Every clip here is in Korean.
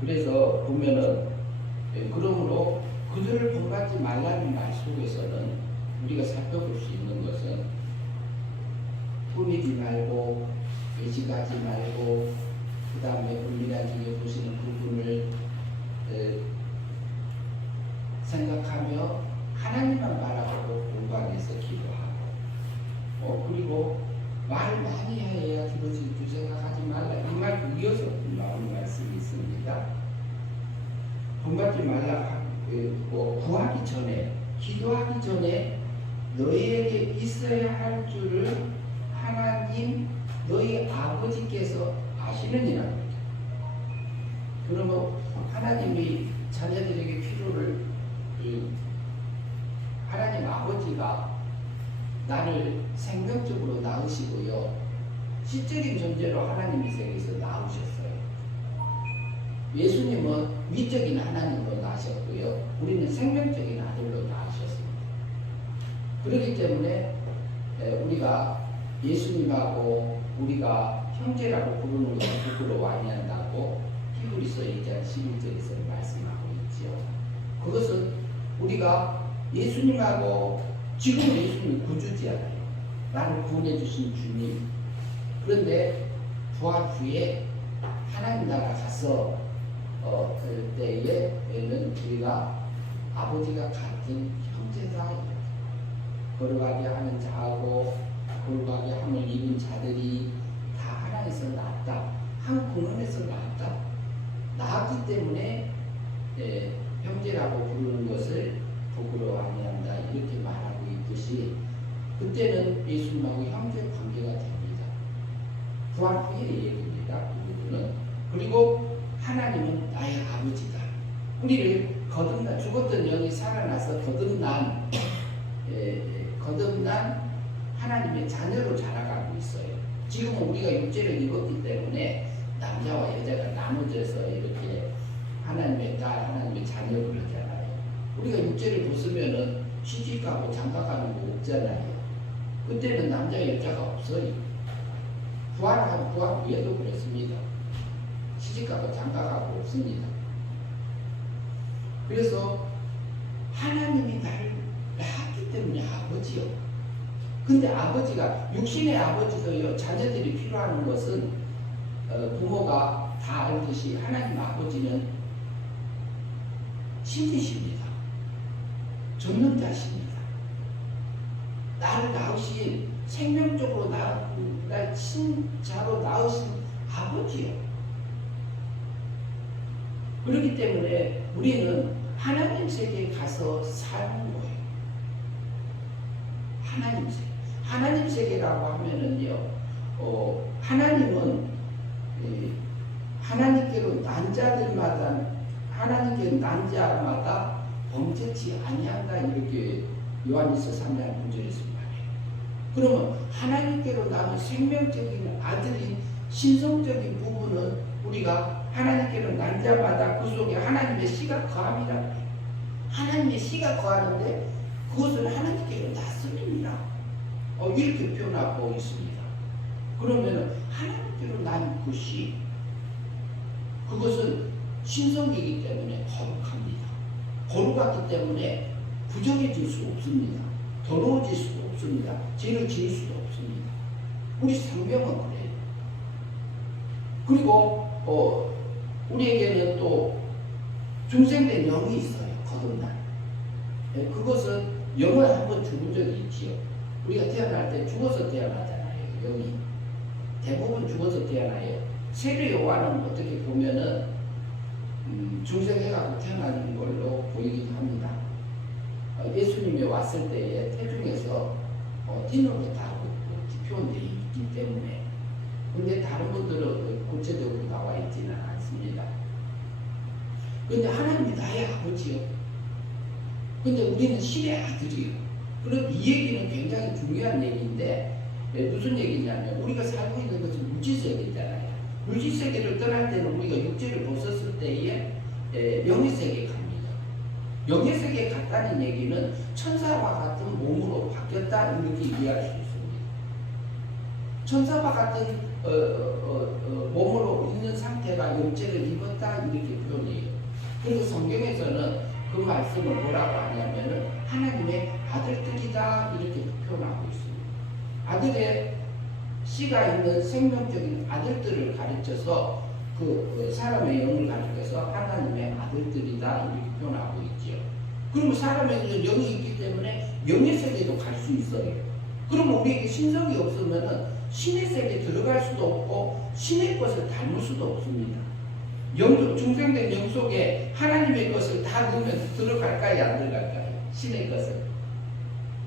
그래서 보면은 그러므로 그들을 본받지 말라는 말 속에서는 우리가 살펴볼 수 있는 것은 꾸미지 말고 외식하지 말고 그 다음에 은밀한 중에 보시는 부분을 생각하며 하나님만 바라보고 공부안에서 기도하고 그리고 말 많이 해야 들어질 줄 생각하지 말라. 이 말 이어서 나오는 말씀이 있습니다. 본받지 말라. 구하기 전에 기도하기 전에 너희에게 있어야 할 줄을 하나님 너희 아버지께서 아시느니라. 그러면 하나님이 자녀들에게 필요를 하나님 아버지가 나를 생명적으로 낳으시고요, 시적인 존재로 하나님 이 세계에서 낳으셨어요. 예수님은 위적인 하나님으로 낳으셨고요, 우리는 생명적인 아들로 낳으셨습니다. 그렇기 때문에 우리가 예수님하고 우리가 형제라고 부르는 것을 부끄러워 아니한다고 히브리서 2장 11절에서 말씀하고 있지요. 그것은 우리가 예수님하고 지금 예수님이 구주지 않아요. 나를 구원해 주신 주님. 그런데 부활 후에 하나님 나라 가서 그때에는 우리가 아버지가 같은 형제다. 거룩하게 하는 자하고 거룩하게 함을 입은 자들이 다 하나에서 낳았다. 한 근원에서 낳았다. 낳았기 때문에 형제라고 부르는 것을 부끄러워 아니한다. 이렇게 말하고 있듯이 그때는 예수님하고 형제 관계가 됩니다. 부활 후의 얘기입니다. 이 부분은. 그리고 하나님은 나의 아버지다. 우리를 거듭난 죽었던 영이 살아나서 거듭난 하나님의 자녀로 자라가고 있어요. 지금은 우리가 육체를 입었기 때문에 남자와 여자가 나눠져서 이렇게 하나님의 딸, 하나님의 자녀를 하잖아요. 우리가 육체를 벗으면은 시집가고 장가가는 거 없잖아요. 그때는 남자 여자가 없어요. 부활 후에도 그렇습니다. 시집가고 장가가고 없습니다. 그래서 하나님이 나를 낳았기 때문에 아버지요. 근데 아버지가 육신의 아버지도요, 자녀들이 필요한 것은 부모가 다 알듯이 하나님 아버지는 신이십니다. 전능자십니다. 나를 낳으신 생명적으로 날 친자로 낳으신 아버지요. 그렇기 때문에 우리는 하나님 세계에 가서 사는 거예요. 하나님 세계. 하나님 세계라고 하면은요, 하나님은 하나님께로 난 자마다 범죄치 아니한다. 이렇게 요한일서 3장 9절에서 말해요. 그러면 하나님께로 나는 생명적인 아들인 신성적인 부분은 우리가 하나님께로 난 자마다 그 속에 하나님의 씨가 거함이라 그래요. 하나님의 씨가 거하는데 그것을 하나님께로 낳습니다. 이렇게 표현하고 있습니다. 그러면 하나님께로 난 것이 그것은 신성이기 때문에 거룩합니다. 거룩하기 때문에 부정해질 수 없습니다. 더러워질 수도 없습니다. 죄를 지을 수도 없습니다. 우리 성경은 그래요. 그리고 우리에게는 또 중생된 영이 있어요. 거듭난. 그것은 영을 한번 죽은 적이 있지요. 우리가 태어날 때 죽어서 태어나잖아요. 영이. 대부분 죽어서 태어나요. 세례 요한은 어떻게 보면은 중생해가지고 태어나는 걸로 보이긴 합니다. 예수님이 왔을 때에 태중에서 띠노로 다 표현되어 있기 때문에. 근데 다른 분들은 구체적으로 나와 있지는 않습니다. 근데 하나님이 나의 아버지요. 근데 우리는 신의 아들이요. 그럼 이 얘기는 굉장히 중요한 얘기인데 무슨 얘기냐면 우리가 살고 있는 것은 물질세계잖아요. 물질세계를 떠날 때는 우리가 육체를 벗었을 때에 영의세계에 갑니다. 영의세계에 갔다는 얘기는 천사와 같은 몸으로 바뀌었다 이렇게 이해할 수 있습니다. 천사와 같은 몸으로 있는 상태가 영죄를 입었다 이렇게 표현해요. 그리고 성경에서는 그 말씀을 뭐라고 하냐면은 하나님의 아들들이다 이렇게 표현하고 있습니다. 아들의 씨가 있는 생명적인 아들들을 가르쳐서 그 사람의 영을 가르쳐서 하나님의 아들들이다 이렇게 표현하고 있지요. 그러면 사람에게는 영이 있기 때문에 영의 세계도 갈 수 있어요. 그러면 우리에게 신성이 없으면은 신의 세계에 들어갈 수도 없고 신의 것을 닮을 수도 없습니다. 중생된 영 속에 하나님의 것을 다 넣으면 들어갈까요? 안 들어갈까요? 신의 것을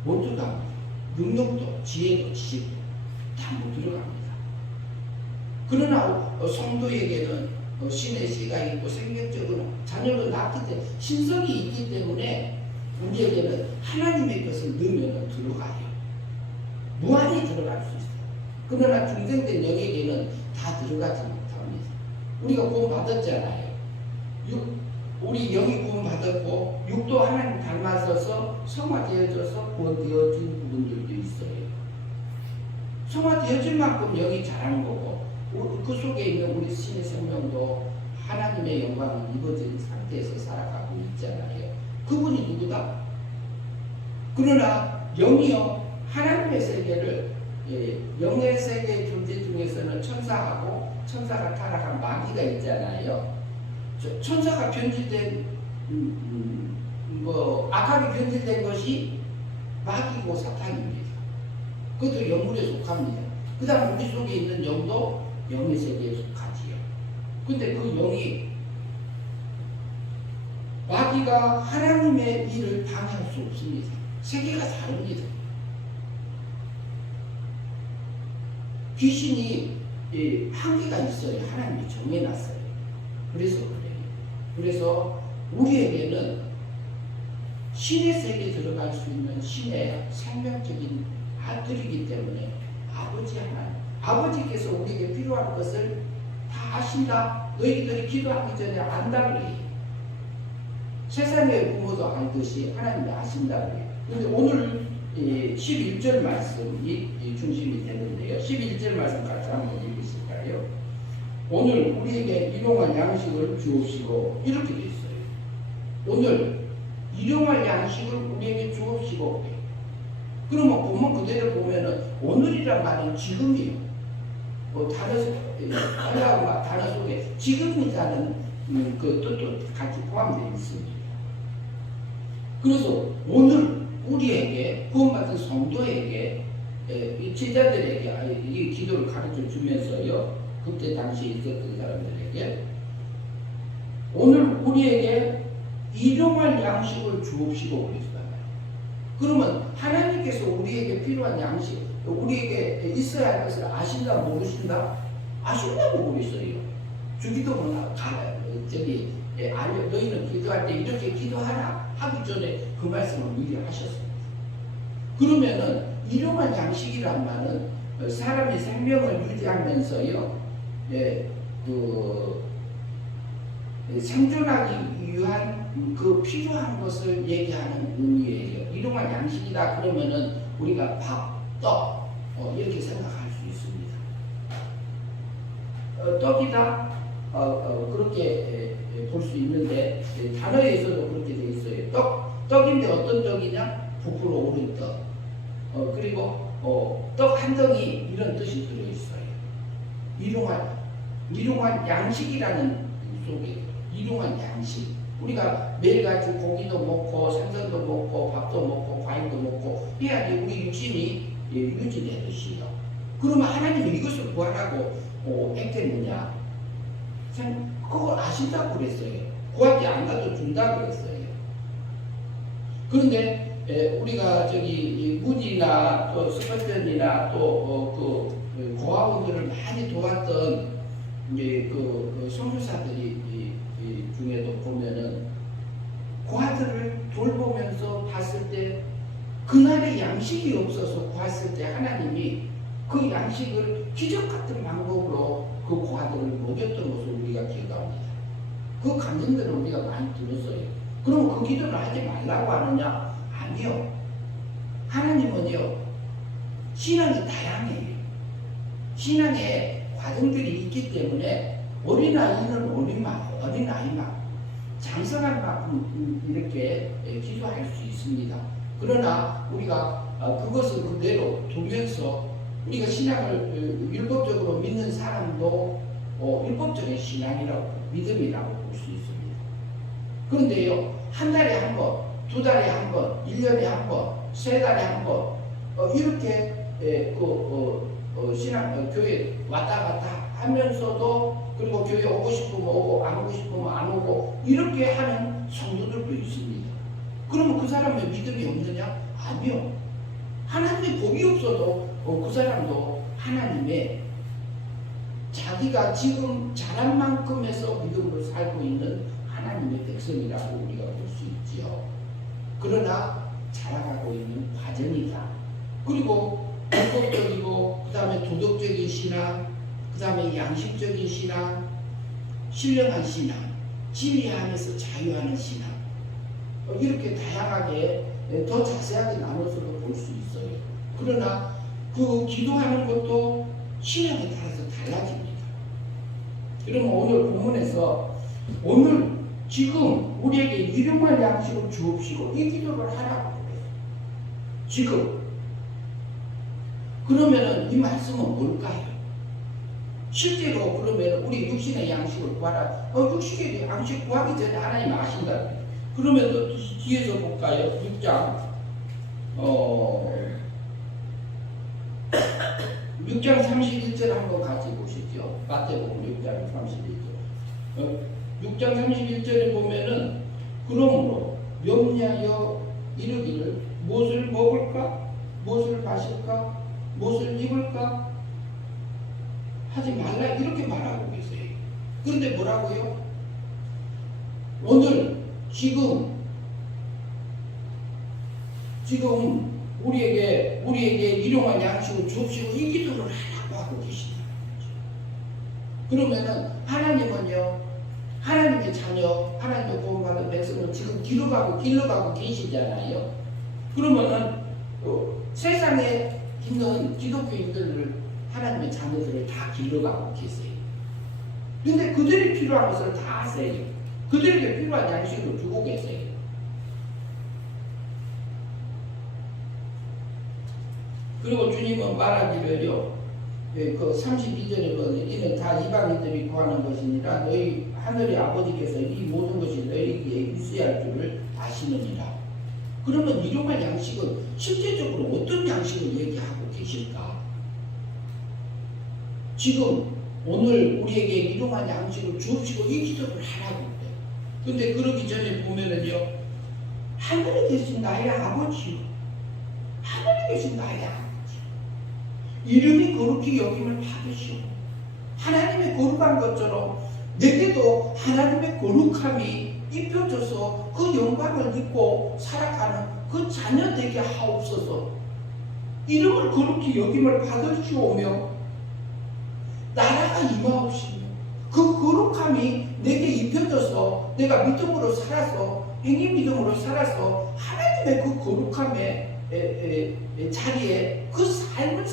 못 들어갑니다. 능력도 지혜도 지식도 다 못 들어갑니다. 그러나 성도에게는 신의 씨가 있고 생명적으로 자녀를 낳기 때문에 신성이 있기 때문에 우리에게는 하나님의 것을 넣으면 들어가요. 무한히 들어갈 수 있어요. 그러나 중생된 영에게는 다 들어가지 못합니다. 우리가 구원 받았잖아요. 우리 영이 구원 받았고 육도 하나님 닮아서서 성화되어져서 구원되어진 부분들도 있어요. 성화되어진 만큼 영이 자라는 거고 그 속에 있는 우리 신의 생명도 하나님의 영광을 입어진 상태에서 살아가고 있잖아요. 그분이 누구다? 그러나 영이요 하나님의 세계를 영의 세계의 존재 중에서는 천사하고 천사가 타락한 마귀가 있잖아요. 천사가 변질된 악하게 변질된 것이 마귀고 사탄입니다. 그것도 영물에 속합니다. 그 다음 우리 속에 있는 영도 영의 세계에 속하지요. 근데 그 영이 마귀가 하나님의 일을 방해할 수 없습니다. 세계가 다릅니다. 귀신이 한계가 있어요. 하나님이 정해놨어요. 그래서 그래요. 그래서 우리에게는 신의 세계에 들어갈 수 있는 신의 생명적인 아들이기 때문에 아버지 하나님, 아버지께서 우리에게 필요한 것을 다 아신다. 너희들이 기도하기 전에 안다 그래요. 세상의 부모도 알듯이 하나님이 아신다 그래요. 근데 오늘 11절 말씀이 중심이 되는데요. 11절 말씀 같이 한번 읽으실까요? 오늘 우리에게 일용할 양식을 주옵시고 이렇게 되어 있어요. 오늘 일용할 양식을 우리에게 주옵시고 그러면 본문 그대로 보면은 오늘이란 말은 지금이요. 단어 속에 지금이라는 그 뜻도 같이 포함되어 있습니다. 그래서 오늘 우리에게 구원받은 성도에게 제자들에게 이 기도를 가르쳐 주면서요. 그때 당시에 있었던 사람들에게 오늘 우리에게 일용할 양식을 주옵시고 그랬잖아요. 그러면 하나님께서 우리에게 필요한 양식, 우리에게 있어야 할 것을 아신다 모르신다? 아신다고 그랬어요. 주기도 못하고 너희는 기도할 때 이렇게 기도하라 하기 전에 그 말씀을 미리 하셨습니다. 그러면은 일용할 양식이란 말은 사람의 생명을 유지하면서요, 생존하기 위한 그 필요한 것을 얘기하는 의미예요. 일용할 양식이다 그러면은 우리가 밥, 떡 이렇게 생각할 수 있습니다. 떡이다 그렇게 볼 수 있는데 단어에서도 그렇게 되어 있어요. 떡인데 어떤 떡이냐? 부풀어 오른 떡. 그리고 떡 한 덩이 이런 뜻이 들어있어요. 일용할 양식이라는 속에 일용할 양식. 우리가 매일같이 고기도 먹고 생선도 먹고 밥도 먹고 과일도 먹고 해야지 우리 육신이 유지되듯이요. 그러면 하나님이 이것을 구하라고 했겠느냐? 그걸 아신다고 그랬어요. 구할 때 안 가도 준다고 그랬어요. 그런데 우리가 무디나 또 스퍼전이나 또 고아원들을 많이 도왔던 그 선교사들이 중에도 보면은 고아들을 돌보면서 봤을 때 그날의 양식이 없어서 구했을 때 하나님이 그 양식을 기적 같은 방법으로 그 고아들을 먹였던 것을 우리가 기억합니다. 그 감정들을 우리가 많이 들었어요. 그럼 그 기도를 하지 말라고 하느냐? 아니요. 하나님은요, 신앙이 다양해요. 신앙에 과정들이 있기 때문에 어린아이는 어린아이만 장성한 만큼 이렇게 기도할 수 있습니다. 그러나 우리가 그것을 그대로 두면서 우리가 신앙을 율법적으로 믿는 사람도 율법적인 신앙이라고 믿음이라고 볼 수 있습니다. 그런데요, 한 달에 한 번, 두 달에 한 번, 1년에 한 번, 세 달에 한 번 이렇게 신앙 교회 왔다 갔다 하면서도 그리고 교회 오고 싶으면 오고 안 오고 싶으면 안 오고 이렇게 하는 성도들도 있습니다. 그러면 그 사람의 믿음이 없느냐? 아니요. 하나님의 복이 없어도 그 사람도 하나님의 자기가 지금 잘한 만큼에서 믿음으로 살고 있는 하나님의 백성이라고 우리가 볼 수 있지요. 그러나 자라가고 있는 과정이다. 그리고 율법적이고 그 다음에 도덕적인 신앙, 그 다음에 양심적인 신앙, 신령한 신앙, 진리하면서 자유하는 신앙, 이렇게 다양하게 더 자세하게 나눠서도 볼 수 있어요. 그러나 그 기도하는 것도 신앙에 따라서 달라집니다. 그러면 오늘 본문에서 오늘 지금 우리에게 일용할 양식을 주옵시고 이 기도를 하라고 그래요. 지금. 그러면은 이 말씀은 뭘까요? 실제로 그러면 우리 육신의 양식을 구하라. 육신의 양식 구하기 전에 하나님 아신다. 그러면 또 뒤에서 볼까요? 6장 31절 한번 같이 보시죠. 마태복음 6장 31절. 6장 31절에 보면은 그러므로 염려하여 이르기를 무엇을 먹을까? 무엇을 마실까? 무엇을 입을까? 하지 말라 이렇게 말하고 계세요. 그런데 뭐라고요? 오늘 지금 우리에게 일용할 양식을 주옵시고 이 기도를 하라고 하고 계신다는 거죠. 그러면은 하나님은요, 하나님의 자녀, 하나님의 구원받은 백성은 지금 길러가고 계시잖아요. 그러면은 세상에 있는 기독교인들을 하나님의 자녀들을 다 길러가고 계세요. 근데 그들이 필요한 것을 다 아세요. 그들에게 필요한 양식을 주고 계세요. 그리고 주님은 말하기를요, 그 32절에 보면 이는 다 이방인들이 구하는 것이니라 너희 하늘의 아버지께서 이 모든 것이 너희에게 있어야 할 줄을 아시느니라. 그러면 일용할 양식은 실제적으로 어떤 양식을 얘기하고 계실까? 지금 오늘 우리에게 일용할 양식을 주옵시고 이 기도를 하라고 그래요. 근데 그러기 전에 보면은요, 하늘에 계신 나의 아버지요, 하늘에 계신 나의 아버지, 이름이 거룩히 여김을 받으시오. 하나님의 거룩한 것처럼 내게도 하나님의 거룩함이 입혀져서 그 영광을 입고 살아가는 그 자녀 되게 하옵소서. 이름을 거룩히 여김을 받으시오며 나라가 임하옵시며 그 거룩함이 내게 입혀져서 내가 믿음으로 살아서 행위 믿음으로 살아서 하나님의 그 거룩함의 자리에 그 삶을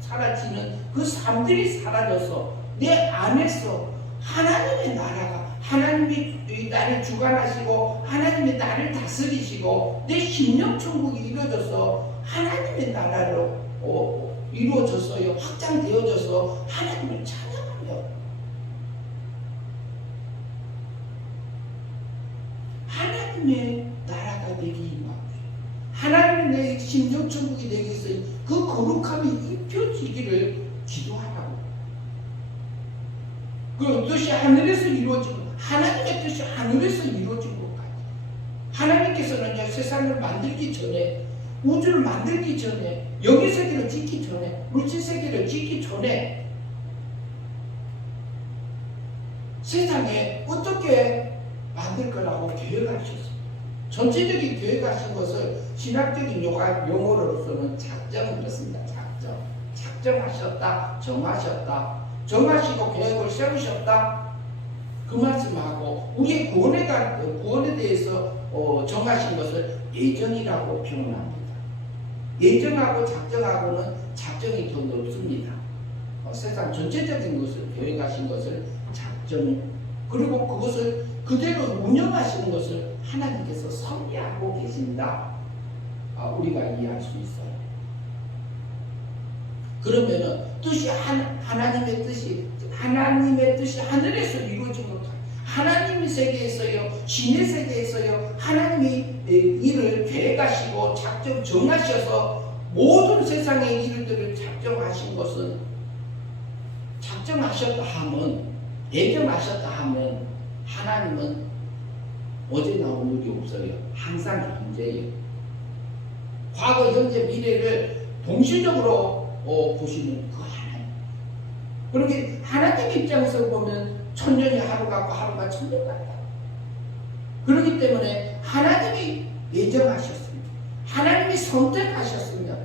사라지는 그 삶들이 사라져서 내 안에서 하나님의 나라가, 하나님이 나를 주관하시고 하나님이 나를 다스리시고 내 심령 천국이 이루어져서 하나님의 나라로 이루어져서요, 확장되어져서 하나님을 찬양하며 하나님의 나라가 내게 임하옵소서. 하나님의 내 심령 천국이 내게서 그 거룩함이 입혀지기를 기도하라고. 그 뜻이 하늘에서 이루어지고 하나님의 뜻이 하늘에서 이루어진 것까지. 하나님께서는요, 세상을 만들기 전에, 우주를 만들기 전에, 영의 세계를 짓기 전에, 물질 세계를 짓기 전에 세상에 어떻게 만들 거라고 계획하셨습니다. 전체적인 계획하신 것을 신학적인 용어로서는 작정을 했습니다. 작정하셨다, 정하시고 계획을 세우셨다. 그 말씀하고 우리의 구원에 대해서 정하신 것을 예정이라고 표현합니다. 예정하고 작정하고는 작정이 더 넓습니다. 세상 전체적인 것을 계획하신 것을 작정, 그리고 그것을 그대로 운영하시는 것을 하나님께서 섭리하고 계신다. 우리가 이해할 수 있어요. 그러면은 하나님의 뜻이 하늘에서 이루어진 것 같아요. 하나님의 세계에서요, 신의 세계에서요, 하나님이 일을 계획하시고 정하셔서 모든 세상의 일들을 작정하신 것은, 작정하셨다 하면, 예정하셨다 하면 하나님은 어제 나온 일이 없어요. 항상 현재예요. 과거, 현재, 미래를 동시적으로 보시는 그 하나님. 그러게 하나님 입장에서 보면 천년이 하루 같고 하루가 천년 같다. 그렇기 때문에 하나님이 예정하셨습니다. 하나님이 선택하셨으면,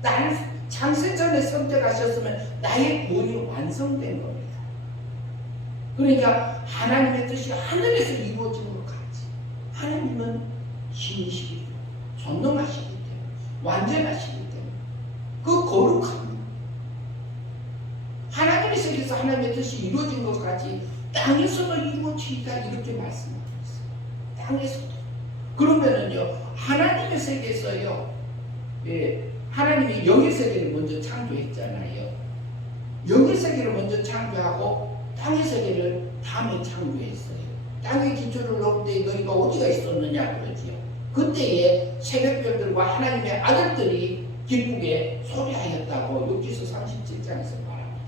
나를 창세 전에 선택하셨으면 나의 구원이 완성된 겁니다. 그러니까 하나님의 뜻이 하늘에서 이루어지는 것 같이 하나님은 신이시기 때문에, 전능하시기 때문에, 완전하시기 때문에 그 거룩합니다. 하나님의 세계에서 하나님의 뜻이 이루어진 것 같이 땅에서도 이루어지다, 이렇게 말씀하고 있어요. 땅에서도. 그러면은요, 하나님의 세계에서요, 하나님이 영의 세계를 먼저 창조했잖아요. 영의 세계를 먼저 창조하고 땅의 세계를 다음에 창조했어요. 땅의 기초를 놓을 때 너희가 어디가 있었느냐 그러지요. 그때에 새벽별들과 하나님의 아들들이 기쁘게 소리하였다고 욥기서 37장에서 말합니다.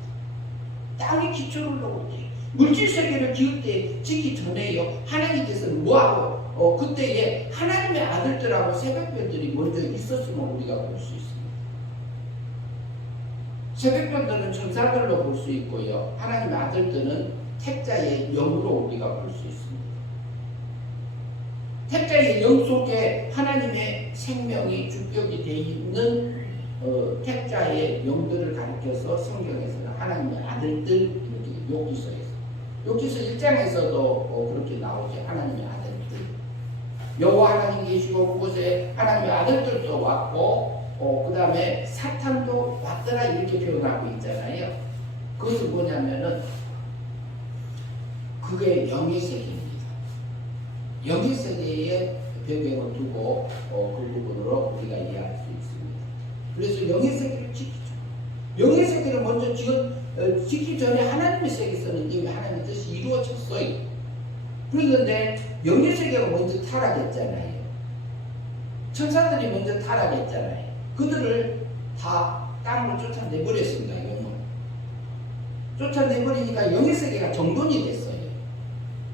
땅의 기초를 놓을 때, 물질 세계를 짓기 전에요, 하나님께서는 뭐하고 그때에 하나님의 아들들하고 새벽별들이 먼저 있었음을 우리가 볼 수 있습니다. 새벽별들은 천사들로 볼 수 있고요, 하나님의 아들들은 택자의 영으로 우리가 볼 수 있습니다. 택자의 영 속에 하나님의 생명이 주격이 되어 있는 택자의 영들을 가리켜서 성경에서는 하나님의 아들들, 이렇게 욥기서 1장에서도 그렇게 나오죠. 하나님의 아들들. 여호와 하나님 계시고 그곳에 하나님의 아들들도 왔고, 그 다음에 사탄도 왔더라, 이렇게 표현하고 있잖아요. 그것은 뭐냐면은 그게 영의 세계입니다. 영의 세계에 배경을 두고 그 부분으로 우리가 이해할 수 있습니다. 그래서 영의 세계를 지키죠. 영의 세계를 먼저 지키기 전에 하나님의 세계에서는 이미 하나님의 뜻이 이루어졌어요. 그런데 영의 세계가 먼저 타락했잖아요. 천사들이 먼저 타락했잖아요. 그들을 다 땅으로 쫓아내버렸습니다. 영을 쫓아내버리니까 영의 세계가 정돈이 됐어요.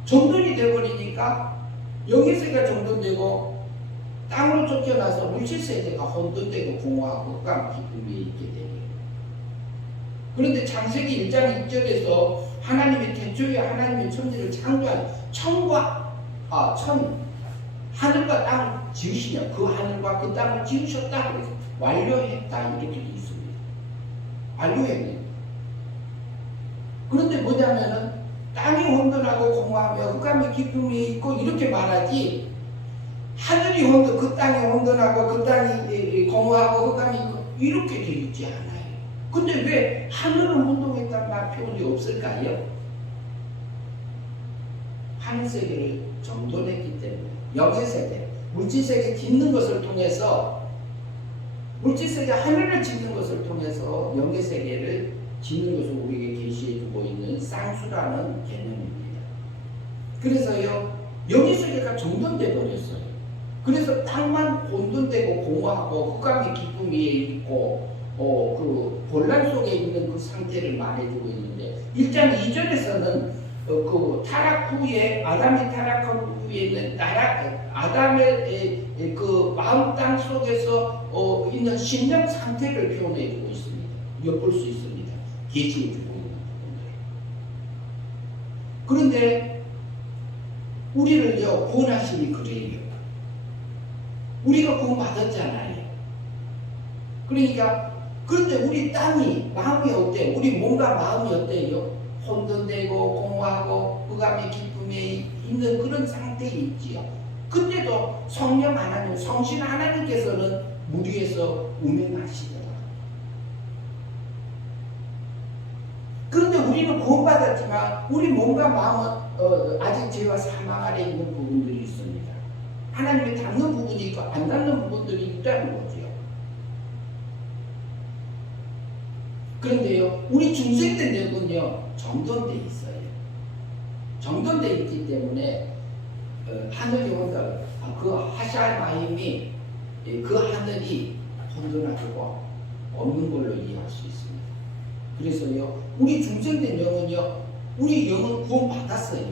정돈이 되버리니까 영의 세계가 정돈되고 땅으로 쫓겨나서 물질 세계가 혼돈되고 공허하고 흑암 깊은 위에 있게 돼요. 그런데 창세기 1장 1절에서 하나님의 태초에 하나님의 천지를 창조한 하늘과 땅을 지으시냐, 그 하늘과 그 땅을 지으셨다 그래서 완료했다, 이렇게 되어 있습니다. 완료했네요. 그런데 뭐냐면은 땅이 혼돈하고 공허하며 흑암의 깊은 위에 있고 이렇게 말하지, 하늘이 그 땅이 혼돈하고 그 땅이 공허하고 흑암이 있고 이렇게 되어 있지 않아요. 근데 왜 하늘은 혼돈했다는 표현이 없을까요? 하늘 세계를 정돈했기 때문에. 영의 세계, 물질 세계 짓는 것을 통해서, 물질 세계 하늘을 짓는 것을 통해서 영의 세계를 짓는 것을 우리에게 계시해 주고 있는 쌍수라는 개념입니다. 그래서요, 영의 세계가 정돈돼 버렸어요. 그래서 땅만 혼돈되고 공허하고 흑암의 깊은 위에 있고 그 혼란 속에 있는 그 상태를 말해주고 있는데, 1장 2절에서는 그 타락 후에, 아담이 타락한 후에는 아담의 그 마음 땅 속에서 있는 심령 상태를 표현해주고 있습니다. 엿볼 수 있습니다. 계시해주고 있는 부분들. 그런데 우리를요, 구원하심이 그래요. 우리가 구원받았잖아요. 그러니까, 그런데 우리 땅이, 마음이 어때요? 우리 몸과 마음이 어때요? 혼돈되고 공허하고 흑암의 기쁨에 있는 그런 상태에 있지요. 그때도 성령 하나님, 성신 하나님께서는 물 위에서 운행하시더라. 우리는 구원받았지만 우리 몸과 마음은 아직 죄와 사망 아래 있는 부분들이 있습니다. 하나님이 닮는 부분이 있고 안 닮는 부분들이 있다는 거죠. 그런데요, 우리 중생된 영은요 정돈돼 있어요. 정돈돼 있기 때문에 하늘 영혼들 그 하샬 마임이 그 하늘이 혼돈하고 없는 걸로 이해할 수 있습니다. 그래서요, 우리 중생된 영은요, 우리 영은 구원받았어요.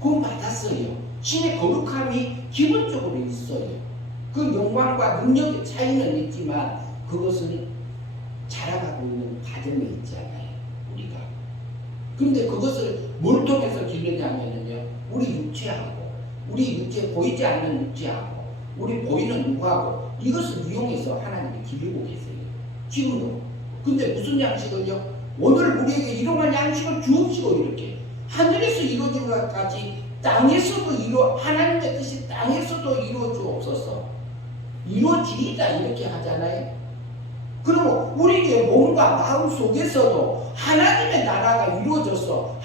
구원받았어요. 신의 거룩함이 기본적으로 있어요. 그 영광과 능력의 차이는 있지만 그것은 자라가고 있는 과정에 있잖아요, 우리가. 그런데 그것을 뭘 통해서 기르냐면요, 우리 육체하고, 우리 육체, 보이지 않는 육체하고, 우리 보이는 육하고, 이것을 이용해서 하나님이 기르고 계세요. 지금도. 근데 무슨 양식을요? 오늘 우리에게 이러한 양식을 주옵시고, 이렇게. 하늘에서 이루어진 것까지 땅에서도 하나님의 뜻이 땅에서도 이루어주옵소서. 이루어지이다, 이렇게 하잖아요. 그리고 우리의 몸과 마음 속에서도 하나님의 나라가 이루어져서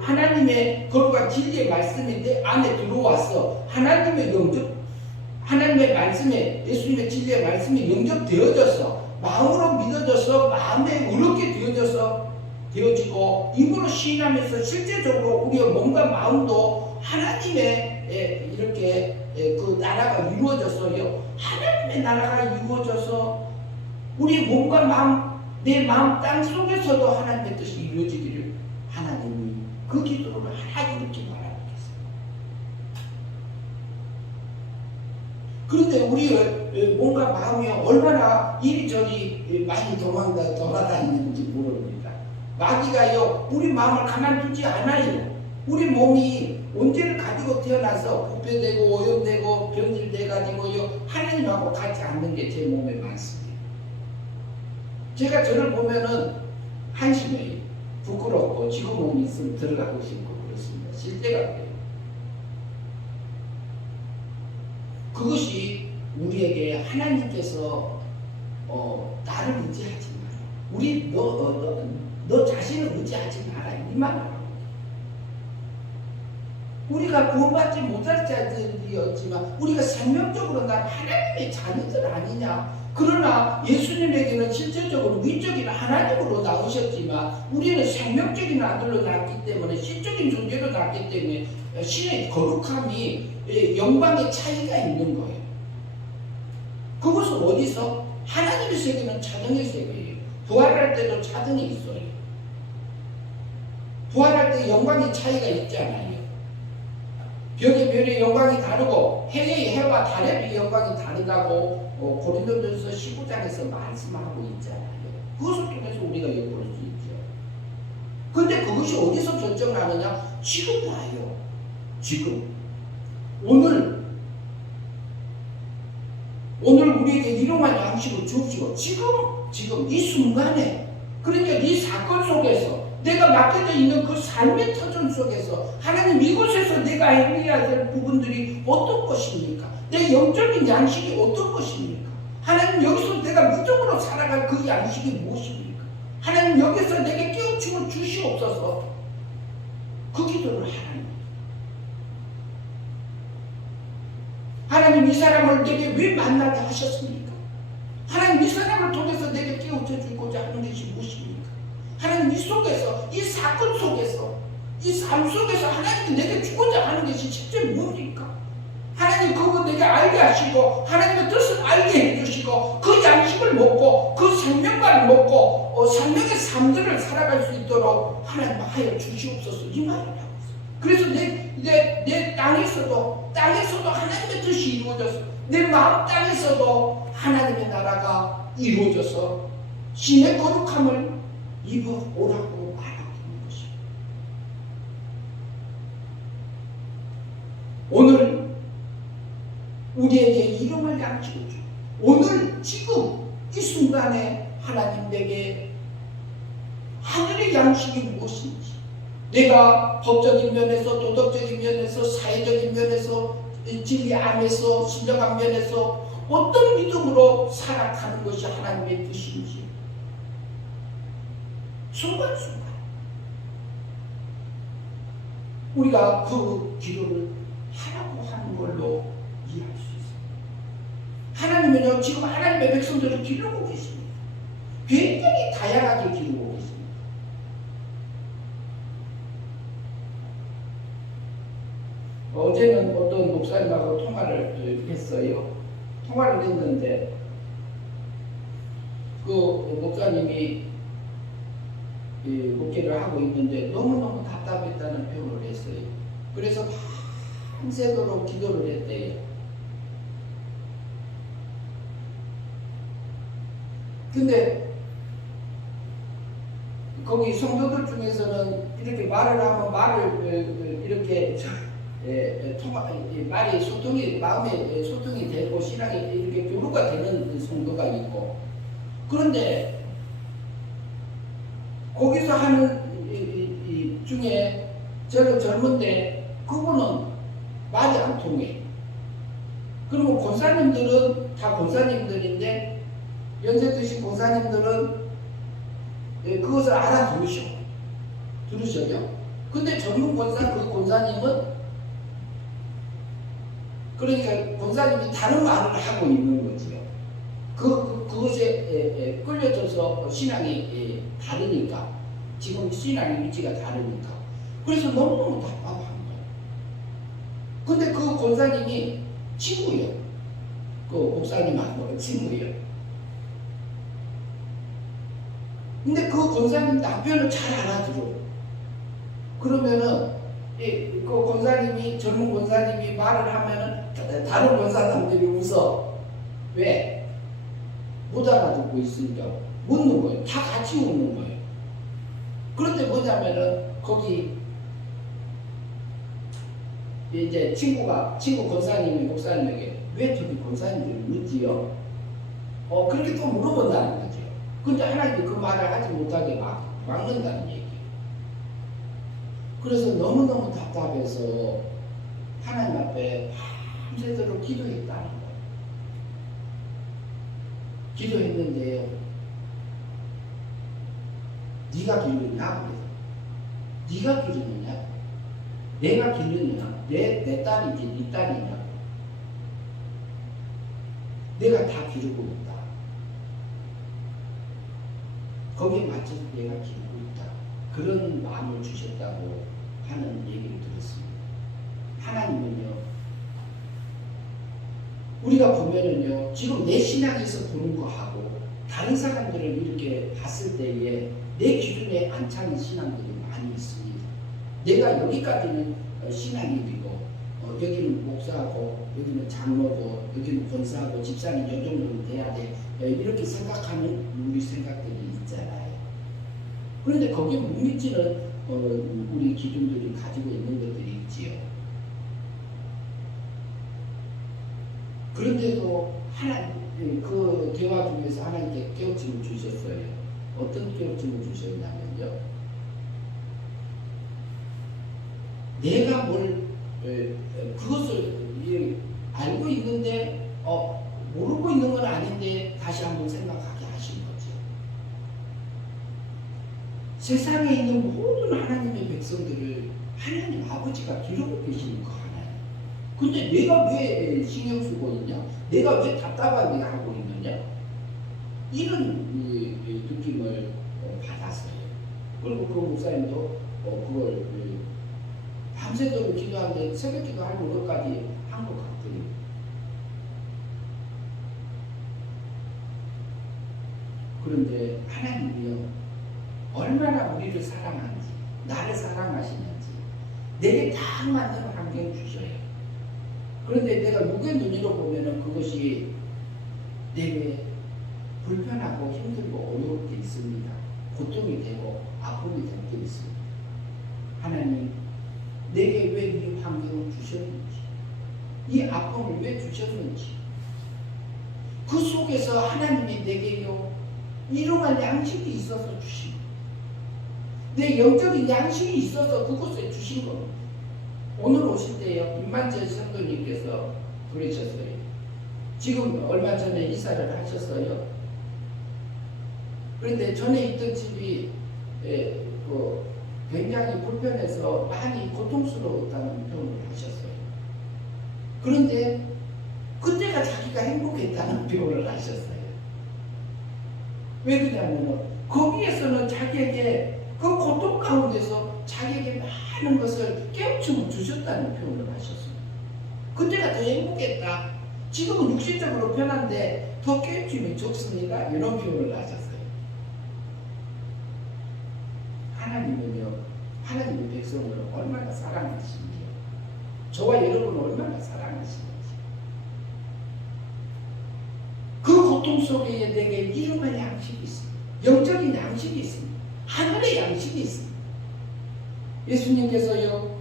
하나님의 거룩한 진리의 말씀이 내 안에 들어와서 하나님의 말씀에, 예수님의 진리의 말씀이 영접되어져서 마음으로 믿어져서 마음에 의롭게 되어지고 입으로 시인하면서 실제적으로 우리의 몸과 마음도 하나님의 이렇게 그 나라가 이루어져서요, 하나님의 나라가 이루어져서 우리 몸과 마음, 내 마음 땅 속에서도 하나님의 뜻이 이루어지기를 하나님이 그 기도를 하나 이렇게 말하고 계세요. 그런데 우리의 몸과 마음이 얼마나 이리저리 많이 돌아다니는지 모릅니다. 마귀가요, 우리 마음을 가만두지 않아요. 우리 몸이 온죄를 가지고 태어나서 부패되고 오염되고 변질돼가지고요, 하나님하고 같지 않는 게 제 몸에 많습니다. 제가 저를 보면은 한심해요. 부끄럽고 지금 몸이 있으면 들어가고 싶고 그렇습니다. 실제가 그래요. 그것이 우리에게 하나님께서 나를 의지하지 마라. 너 자신을 의지하지 마라. 이 말을 합니다. 우리가 구원받지 못할 자들이었지만 우리가 생명적으로 난 하나님의 자녀들 아니냐. 그러나 예수님에게는 실질적으로 위적인 하나님으로 나오셨지만 우리는 생명적인 아들로 낳았기 때문에 신적인 존재로 낳았기 때문에 신의 거룩함이 영광의 차이가 있는 거예요. 그것은 어디서? 하나님의 세계는 차등의 세계예요. 부활할 때도 차등이 있어요. 부활할 때 영광의 차이가 있잖아요. 별의 별의 영광이 다르고 해의 해와 달의 영광이 다르다고 고린도전서 19장에서 말씀하고 있잖아요. 그것을 통해서 우리가 엿볼 수 있죠. 그런데 그것이 어디서 결정나느냐? 지금 와요. 지금. 오늘 우리에게 일용할 양식을 주옵시고 지금 이 순간에, 그러니까 이 사건 속에서 내가 맡겨져 있는 그 삶의 터전 속에서 하나님, 이곳에서 내가 해야 될 부분들이 어떤 것입니까? 내 영적인 양식이 어떤 것입니까? 하나님, 여기서 내가 믿음으로 살아갈 그 양식이 무엇입니까? 하나님, 여기서 내게 깨우침을 주시옵소서. 그 기도를 하나님, 이 사람을 내게 왜 만나게 하셨습니까? 하나님, 이 사람을 통해서 내게 깨우쳐 주고자 하는 것이 무엇입니까? 하나님, 이 속에서, 이 사건 속에서, 이 삶 속에서 하나님이 내게 주고자 하는 것이 실제 뭡니까? 하나님, 그거 내게 알게 하시고 하나님의 뜻을 알게 해주시고 그 양식을 먹고 그 생명만을 먹고 생명의 삶들을 살아갈 수 있도록 하나님 하여 주시옵소서. 이 말을 하고 있어요. 그래서 내 땅에서도 하나님의 뜻이 이루어져서, 내 마음 땅에서도 하나님의 나라가 이루어져서 신의 거룩함을 입어오라고 말하고 있는 것입니다. 오늘 우리에게 일용할 양식을 주고, 오늘 지금 이 순간에 하나님 내게 하늘의 양식이 무엇인지, 내가 법적인 면에서, 도덕적인 면에서, 사회적인 면에서, 진리 안에서, 신령한 면에서 어떤 믿음으로 살아가는 것이 하나님의 뜻인지, 순간순간 우리가 그 기도를 하라고 하는 걸로 이해할 수 있습니다. 하나님은요, 지금 하나님의 백성들을 기르고 계십니다. 굉장히 다양하게 기르고 계십니다. 어제는 어떤 목사님하고 통화를 했어요. 통화를 했는데 그 목사님이 목회를 하고 있는데 너무너무 답답했다는 표현을 했어요. 그래서 밤새도록 기도를 했대요. 근데 거기 성도들 중에서는 이렇게 말을 하면 말을 이렇게 말이 소통이, 마음의 소통이 되고 신앙이 이렇게 교류가 되는 성도가 있고, 그런데 거기서 하는 이 중에 저는 젊은데 그분은 말이 안 통해. 그리고 권사님들은 다 권사님들인데 연세 드신 권사님들은 그것을 들으셔요. 근데 전문 권사, 그 권사님은 그러니까 권사님이 다른 말을 하고 있는 거지요. 그것에 끌려져서 신앙이 다르니까, 지금 신앙의 위치가 다르니까. 그래서 너무너무 답답한 거예요. 근데 그 권사님이 친구예요. 그 목사님하고 친구예요. 근데 그 권사님 남편을 잘 알아들어요. 그러면은 그 권사님이, 젊은 권사님이 말을 하면은 다른 권사님들이 웃어. 왜? 못 알아듣고 있으니까 웃는 거예요. 다 같이 웃는 거예요. 그런데 뭐냐면은 거기 이제 친구 권사님이 목사님에게 왜 저기 권사님들이 웃지요? 그렇게 또 물어본다는 거죠. 근데 하나님이 그 말을 하지 못하게 막는다는 얘기예요. 그래서 너무너무 답답해서 하나님 앞에 밤새도록 기도했다는 거예요. 기도했는데요, 네가 기르냐? 네가 기르느냐? 내가 기르느냐? 내 딸이지 네 딸이냐? 내가 다 기르고 있다. 거기에 맞춰서 내가 기르고 있다. 그런 마음을 주셨다고 하는 얘기를 들었습니다. 하나님은요, 우리가 보면은요, 지금 내 신앙에서 보는 거하고 다른 사람들을 이렇게 봤을 때에 내 기준에 안 차는 신앙들이 많이 있습니다. 내가 여기까지는 신앙이 되고, 여기는 목사하고, 여기는 장로고, 여기는 권사하고, 집사는 이 정도는 돼야 돼. 이렇게 생각하는 우리 생각들이 있잖아요. 그런데 거기에 못 미치는 우리 기준들이 가지고 있는 것들이 있지요. 그런데도 하나님, 그 대화 중에서 하나님께 깨우침을 주셨어요. 어떤 깨우침을 주셨냐면요, 내가 그것을 알고 있는데 모르고 있는 건 아닌데 다시 한번 생각하게 하신 거죠. 세상에 있는 모든 하나님의 백성들을 하나님 아버지가 기르고 계시는 거 하나요. 근데 내가 왜 신경 쓰고 있냐? 내가 왜 답답하게 하고 있느냐? 이런 느낌을 받았어요. 그리고 그 목사님도 그걸 밤새도록 기도하는데 새벽 기도하는 것까지 한 것 같더니, 그런데 하나님이요, 얼마나 우리를 사랑하는지, 나를 사랑하시는지 내게 딱 맞는 환경을 주셔요. 그런데 내가 육의 눈으로 보면은 그것이 내게 불편하고 힘들고 어려울 때 있습니다. 고통이 되고 아픔이 될 때 있습니다. 하나님, 내게 왜 이 환경을 주셨는지, 이 아픔을 왜 주셨는지, 그 속에서 하나님이 내게요 일용할 양식이 있어서 주신, 내 영적인 양식이 있어서 그곳에 주신 겁니다. 오늘 오실 때요, 임만철 성도님께서 그러셨어요. 지금 얼마 전에 이사를 하셨어요. 그런데 전에 있던 집이 굉장히 불편해서 많이 고통스러웠다는 표현을 하셨어요. 그런데 그때가 자기가 행복했다는 표현을 하셨어요. 왜 그러냐면 거기에서는 자기에게 그 고통 가운데서 자기에게 많은 것을 깨우침을 주셨다는 표현을 하셨어요. 그때가 더 행복했다. 지금은 육신적으로 편한데 더 깨우침이 적습니다. 이런 표현을 하셨어요. 하나님은요, 하나님의 백성을 얼마나 사랑하시는지, 저와 여러분을 얼마나 사랑하시는지, 그 고통 속에 내게 이름의 양식이 있습니다. 영적인 양식이 있습니다. 하늘의 양식이 있습니다. 예수님께서요,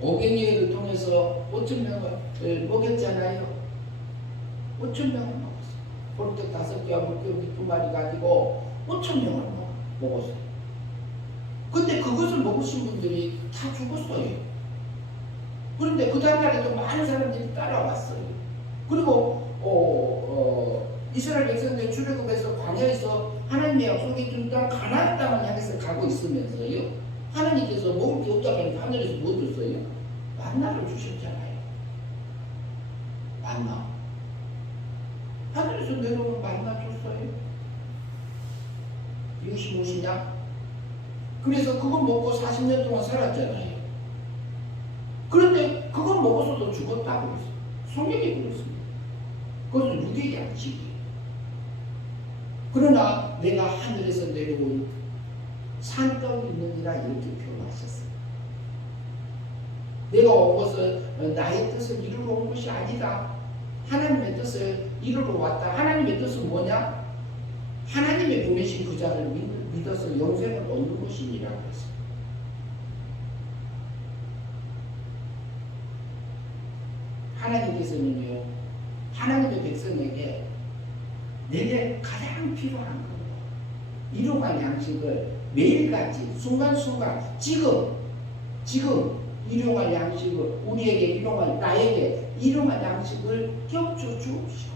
오병이어를 통해서 5,000명을 먹였잖아요. 5,000명을 먹었어요. 보리떡 5개와 물고기 2마리 가지고 5,000명을 먹었어요. 근데 그것을 먹으신 분들이 다 죽었어요. 그런데 그 다음날에도 많은 사람들이 따라왔어요. 그리고 이스라엘 백성들 출애굽해서 광야에서 하나님의 약속해 준 땅 가나안 땅을 향해서 가고 있으면서요, 하나님께서 먹을 게 없다고 하니까 하늘에서 뭐 줬어요? 만나를 주셨잖아요. 만나. 하늘에서 내려오는 만나 줬어요. 이것이 무엇이냐? 그래서 그거 먹고 40년 동안 살았잖아요. 그런데 그거 먹어서도 죽었다고 그랬어요. 성경이 그렇습니다. 그것은 육의 양식이에요. 그러나 내가 하늘에서 내려온 산떡이 있느니라 이렇게 표현하셨어요. 내가 온 것은 나의 뜻을 이루러 온 것이 아니다. 하나님의 뜻을 이루러 왔다. 하나님의 뜻은 뭐냐? 하나님의 보내신 그 자를 믿어서 영생을 얻는 것이니라 그랬어요. 하나님께서는요, 하나님의 백성에게 내게 가장 필요한 것, 일용할 양식을 매일같이 순간순간 지금 일용할 양식을, 우리에게 일용할, 나에게 일용할 양식을 껴줘 주옵시오.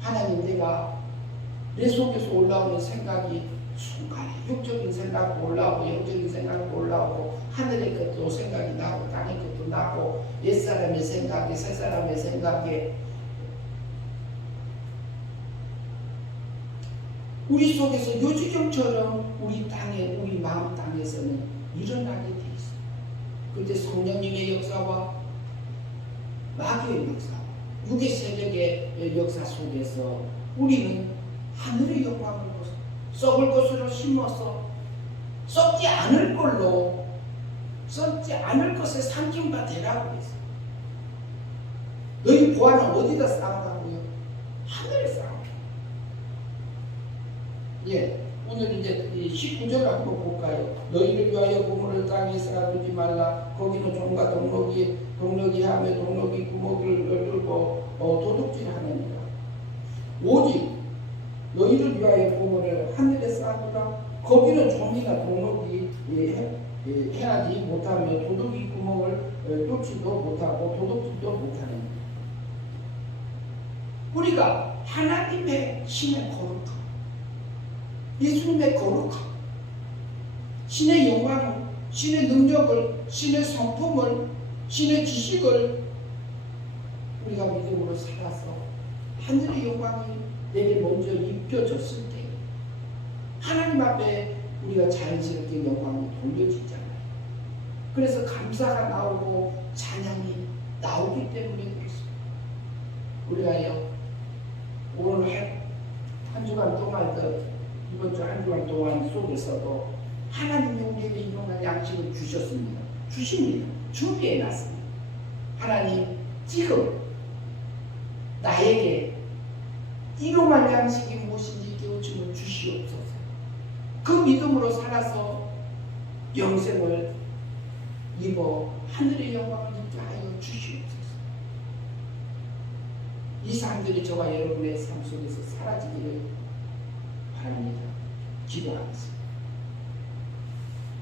하나님, 내가 내 속에서 올라오는 생각이 순간에 육적인 생각도 올라오고 영적인 생각도 올라오고 하늘의 것도 생각이 나고 땅의 것도 나고 옛사람의 생각에 새사람의 생각에 우리 속에서 요지경처럼 우리 땅에, 우리 마음 땅에서는 일어나게 돼 있어요. 그때 성령님의 역사와 마귀의 역사, 육의 세력의 역사 속에서 우리는 하늘의 영광을 보서 썩을 것으로 심어서 썩지 않을 걸로, 썩지 않을 것에 삼김바 되라고 했어요. 너희 보안은 어디다 쌓으라고요? 하늘에 쌓으라고. 예, 오늘 이제 19절 한번 볼까요? 너희를 위하여 구멍을 땅에 쌓아두지 말라. 거기는 종과 동럭이 하며 동럭이 구멍을 뚫고 도둑질하느니라. 오직 너희를 위하여 구멍을 하늘에 쌓아두라. 거기는 종이나 동럭이 해하지 못하며 도둑이 구멍을 뚫지도 못하고 도둑질도 못하느니라. 우리가 하나님의 신의 거룩함, 예수님의 거룩함, 신의 영광을, 신의 능력을, 신의 성품을, 신의 지식을 우리가 믿음으로 살아서 하늘의 영광이 내게 먼저 입혀졌을 때 하나님 앞에 우리가 자연스럽게 영광이 돌려지잖아요. 그래서 감사가 나오고 찬양이 나오기 때문에 그렇습니다. 우리가요, 오늘 한 주간 동안, 이번 주 한 주간 동안 속에서도 하나님이 우리에게 일용할 양식을 주셨습니다. 주십니다. 준비해놨습니다. 하나님, 지금 나에게 일용할 양식이 무엇인지 깨우침을 주시옵소서. 그 믿음으로 살아서 영생을 입어 하늘의 영광을 입게 하여 주시옵소서. 이 삶들이 저와 여러분의 삶 속에서 사라지기를 바랍니다. 기도하겠습니다.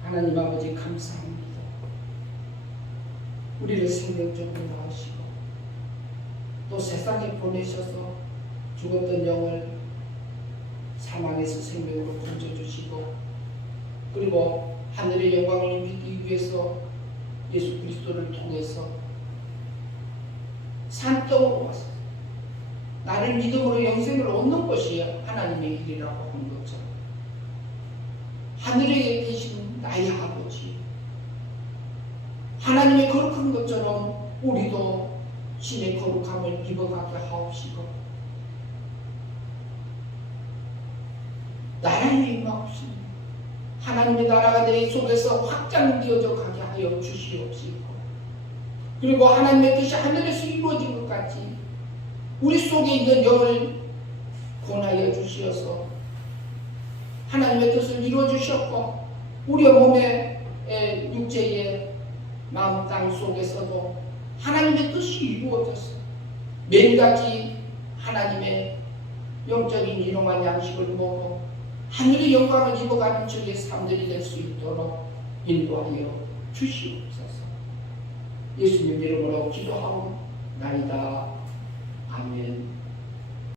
하나님 아버지, 감사합니다. 우리를 생명적으로 낳으시고 또 세상에 보내셔서 죽었던 영을 사망에서 생명으로 건져주시고, 그리고 하늘의 영광을 입히기 위해서 예수 그리스도를 통해서 산떡으로 와서 나를 믿음으로 영생을 얻는 것이 하나님의 일이라고 한 것처럼, 하늘에 계신 나의 아버지 하나님의 거룩한 것처럼 우리도 신의 거룩함을 입어가게 하옵시고, 나라의 임하옵시고 하나님의 나라가 내 속에서 확장되어져 가게 하여 주시옵시고, 그리고 하나님의 뜻이 하늘에서 이루어진 것 같이 우리 속에 있는 영을 권하여 주시어서 하나님의 뜻을 이루어 주셨고, 우리의 몸의 육체의 마음 땅 속에서도 하나님의 뜻이 이루어졌어. 매일같이 하나님의 영적인 일용할 양식을 먹고 하늘의 영광을 입어가는 주의 삶들이 될 수 있도록 인도하여 주시옵소서. 예수님 이름으로 기도하옵나이다. 아멘.